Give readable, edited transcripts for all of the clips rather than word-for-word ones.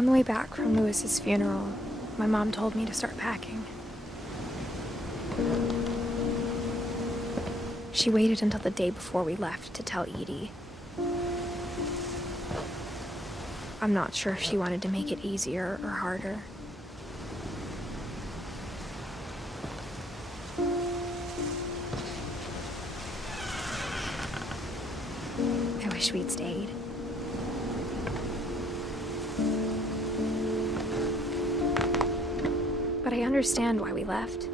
On the way back from Lewis's funeral, my mom told me to start packing. She waited until the day before we left to tell Edie. I'm not sure if she wanted to make it easier or harder. I wish we'd stayed. But I understand why we left.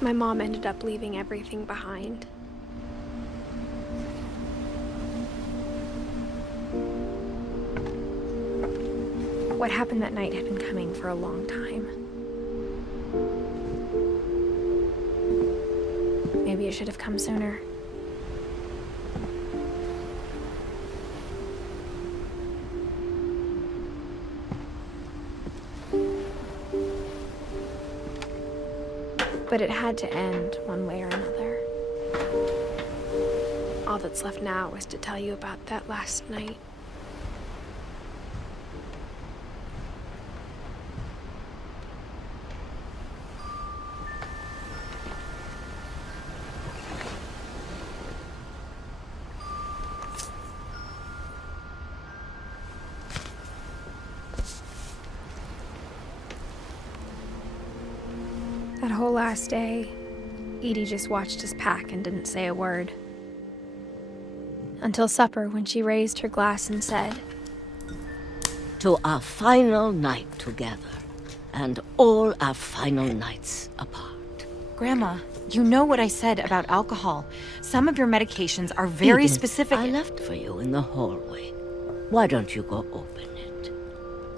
My mom ended up leaving everything behind. What happened that night had been coming for a long time. Maybe it should have come sooner. But it had to end one way or another. All that's left now is to tell you about that last night. That whole last day, Edie just watched us pack and didn't say a word. Until supper, when she raised her glass and said, "To our final night together, and all our final nights apart." Grandma, you know what I said about alcohol. Some of your medications are very Edith, specific. I left for you in the hallway. Why don't you go open it?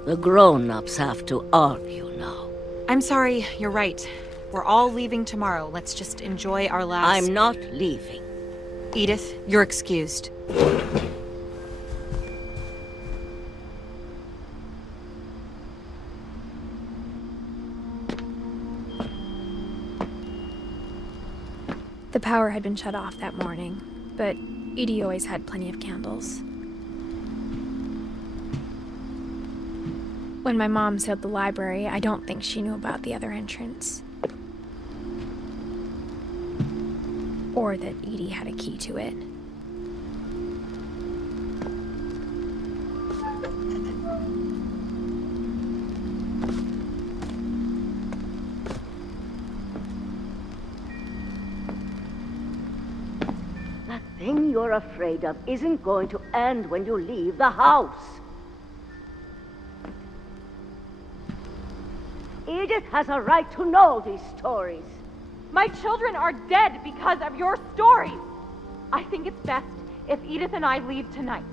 The grown-ups have to argue now. I'm sorry, you're right. We're all leaving tomorrow. Let's just enjoy our last... I'm not leaving. Edith, you're excused. the power had been shut off that morning, but Edie always had plenty of candles. When my mom sealed the library, I don't think she knew about the other entrance. Or that Edie had a key to it. That thing you're afraid of isn't going to end when you leave the house. Edith has a right to know these stories. My children are dead because of your stories. I think it's best if Edith and I leave tonight.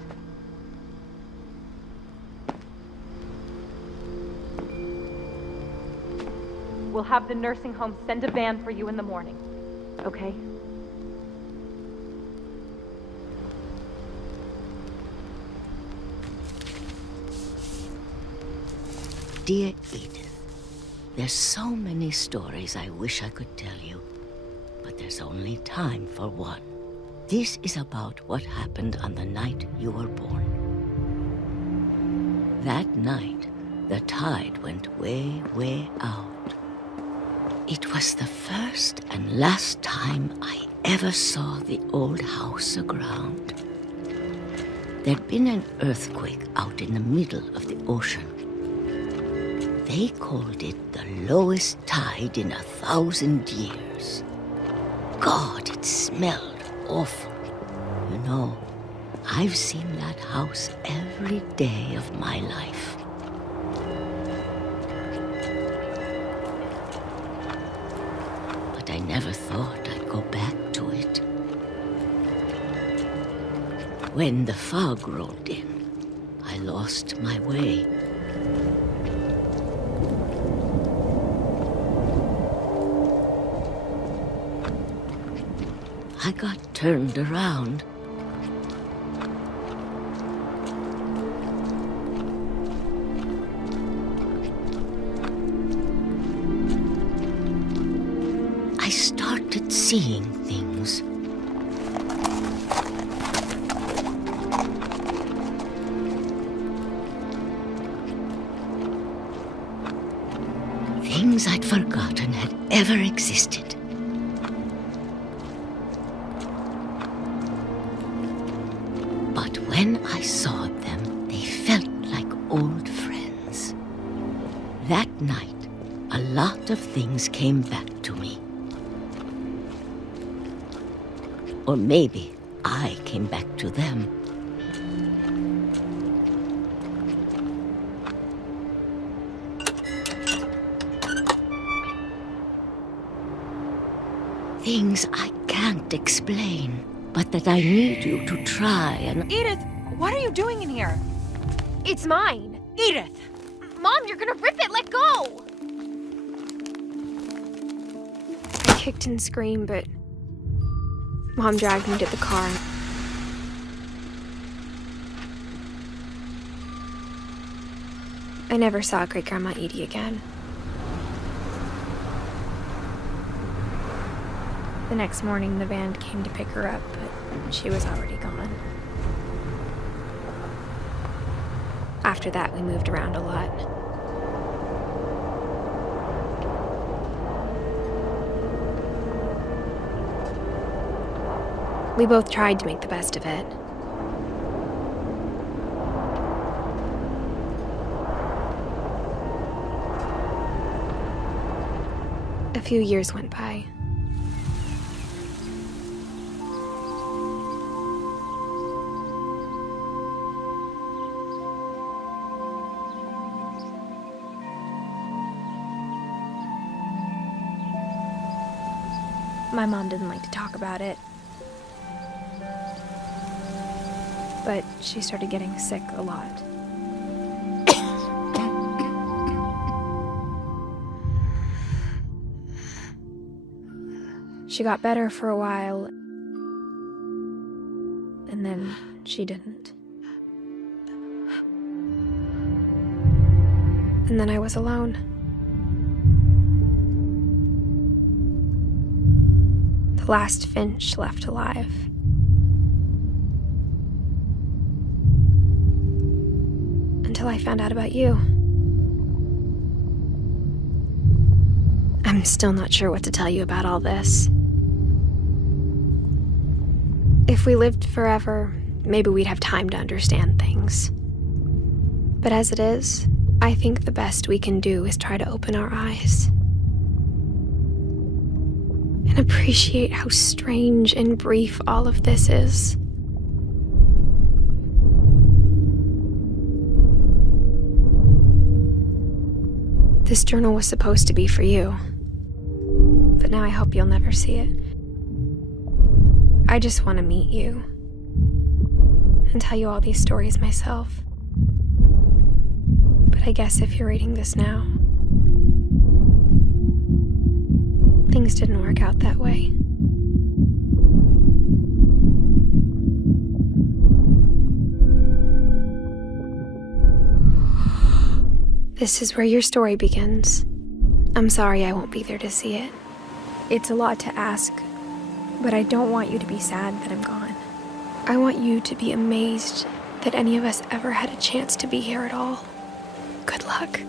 We'll have the nursing home send a van for you in the morning, okay? Dear Edith, there's so many stories I wish I could tell you, but there's only time for one. This is about what happened on the night you were born. That night, the tide went way, way out. It was the first and last time I ever saw the old house aground. There'd been an earthquake out in the middle of the ocean. They called it the lowest tide in 1,000 years. God, it smelled awful. You know, I've seen that house every day of my life. But I never thought I'd go back to it. When the fog rolled in, I lost my way. I got turned around. seeing things. Things I'd forgotten had ever existed. But when I saw them, they felt like old friends. That night, a lot of things came back to me. Or maybe I came back to them. Things I can't explain, but that I need you to try and... Edith, what are you doing in here? It's mine! Edith! Mom, you're gonna rip it! Let go! I kicked and screamed, but Mom dragged me to the car. I never saw Great-Grandma Edie again. The next morning, the band came to pick her up, but she was already gone. After that, we moved around a lot. We both tried to make the best of it. A few years went by. My mom didn't like to talk about it. But she started getting sick a lot. She got better for a while, and then she didn't. And then I was alone. The last Finch left alive. Until I found out about you. I'm still not sure what to tell you about all this. If we lived forever, maybe we'd have time to understand things. But as it is, I think the best we can do is try to open our eyes. And appreciate how strange and brief all of this is. This journal was supposed to be for you. But now I hope you'll never see it. I just want to meet you. And tell you all these stories myself. But I guess if you're reading this now, things didn't work out that way. This is where your story begins. I'm sorry I won't be there to see it. It's a lot to ask, but I don't want you to be sad that I'm gone. I want you to be amazed that any of us ever had a chance to be here at all. Good luck.